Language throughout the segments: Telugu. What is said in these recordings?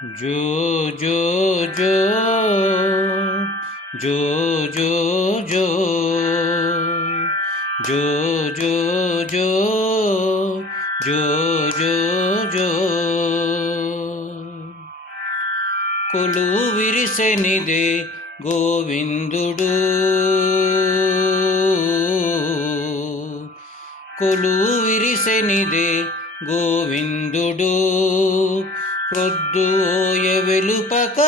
జో జో జో జో జో జో జో జో జో జో జో జో కొలువు విరిసెనిదే గోవిందుడు కొలువు విరిసెనిదే గోవిందుడు ప్రొద్దుఓయ వెలుపక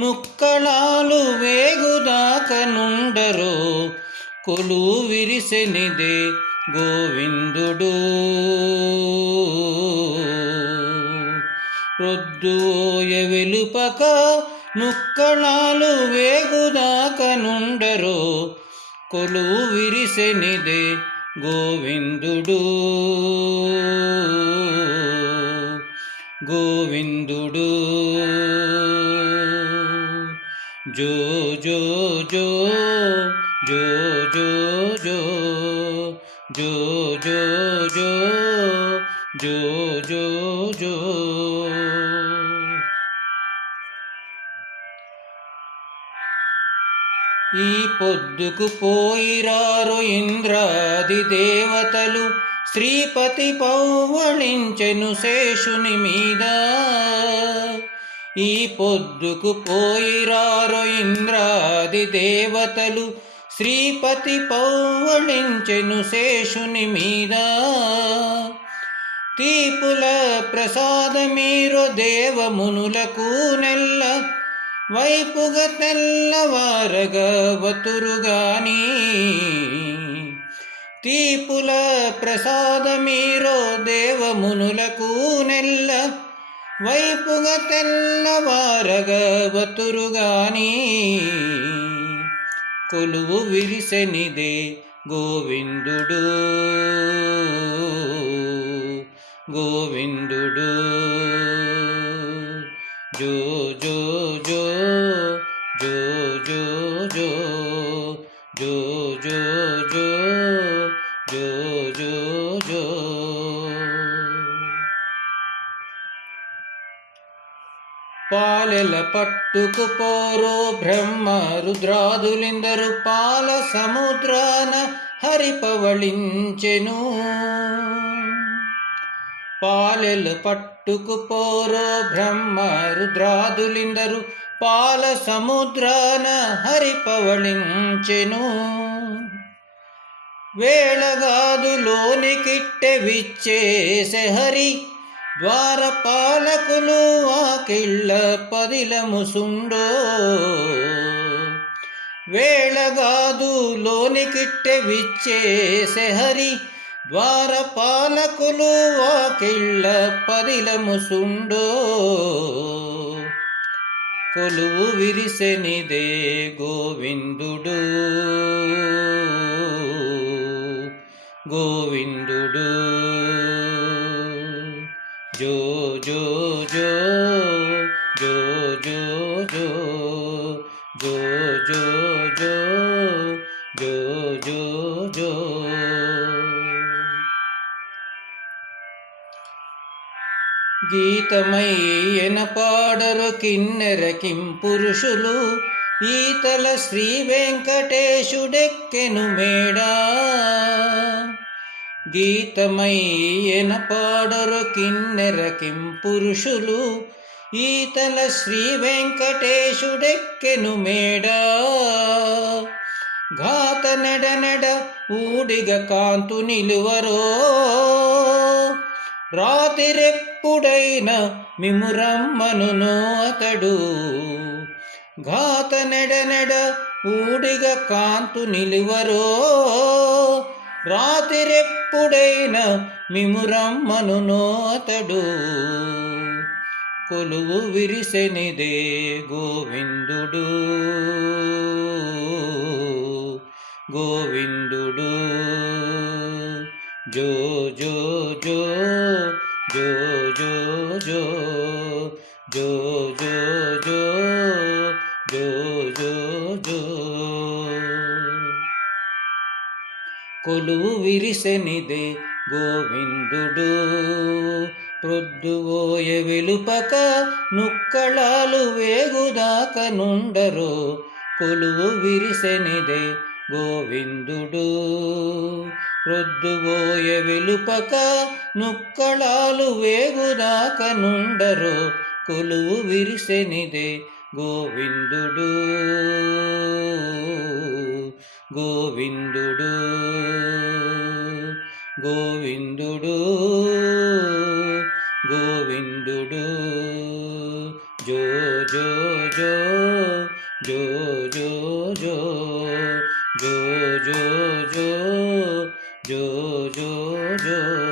ముక్కళాలు వేగుదాక నుండరో కొలువు విరిసెనిదే గోవిందుడు ప్రొద్దుఓయ వెలుపక ముక్కళాలు వేగుదాక నుండరో కొలువు విరిసెనిదే గోవిందుడు గోవిందుడు జో జో జో జో జో జో జో జో జో జో జో జో ఈ పొద్దుకు పోయిరారు ఇంద్రాది దేవతలు శ్రీపతి పౌవళించెను శేషుని మీద ఈ పొద్దుకు పోయిరారు ఇంద్రాది దేవతలు శ్రీపతి పౌవళించెను శేషుని మీద తీపుల ప్రసాదమీరో దేవమునులకు నెల్ల వైపుగ తెల్లవారగ వతురుగాని తీపుల ప్రసాదమీరో దేవమునులకు నెల్ల వైపుగ తెల్లవారగ వతురుగాని కొలువు విరిసెనిదే గోవిందుడు గోవిందుడు జో జో జో జో జో జో జో జో జో జో జో జో పాలెల పట్టుకు పోరో బ్రహ్మ రుద్రాదులిందరు పాల సముద్రాన హరిపవళించెను పాలెలు పట్టుకు పోరో బ్రహ్మ రుద్రాదులిందరు పాల సముద్రాన హరిపవళించెను వేళగాదులోనికిట్టె విచ్చేసె హరి ద్వారపాలకులు వాకిళ్ళ పదిలముసుండో వేళగాదులోనికిట్టె విచ్చేసె హరి ద్వారపాలకులు వాకిళ్ళ పదిలముసుండో కొలువు విరిసెనిదే గోవిందుడు గోవిందుడు జో జో జో జో జో జో జో జో జో జో జో జో గీతమై ఎనపాడరు కిన్నెర కింపురుషులు ఈతల శ్రీ వెంకటేశుడెక్కెను మేడా గీతమై ఎనపాడరు కిన్నెర కింపురుషులు ఈతల శ్రీ వెంకటేశుడెక్కెను మేడా ఘాత నెడ నెడ ఊడిగ కాంతు నిలువరో రాతిరెప్పుడైన మిమురమ్మనునో అతడు ఘాత నెడ నెడ ఊడిగ కాంతు నిలువరో రాతిరెప్పుడైన మిమురమ్మనునో అతడు కొలువు విరిసెనిదే గోవిందుడు గోవిందుడు జో జో జో జో జో జో జో జో జో జో జో జో కొలువు విరిసెనిదే గోవిందుడు ప్రొద్దువోయ వెలుపక నుక్కళాలు వేగుదాక నుండరో కొలువు విరిసెనిదే గోవిందుడు. ప్రొద్దువోయ వెలుపక నుక్కళాలు వేగుదాక నుండరో కొలువు విరిసెనిదే గోవిందుడు. గోవిందుడు గోవిందుడు గోవిందుడు. జో జో జో జో జో జో జో జో జో జో జో జో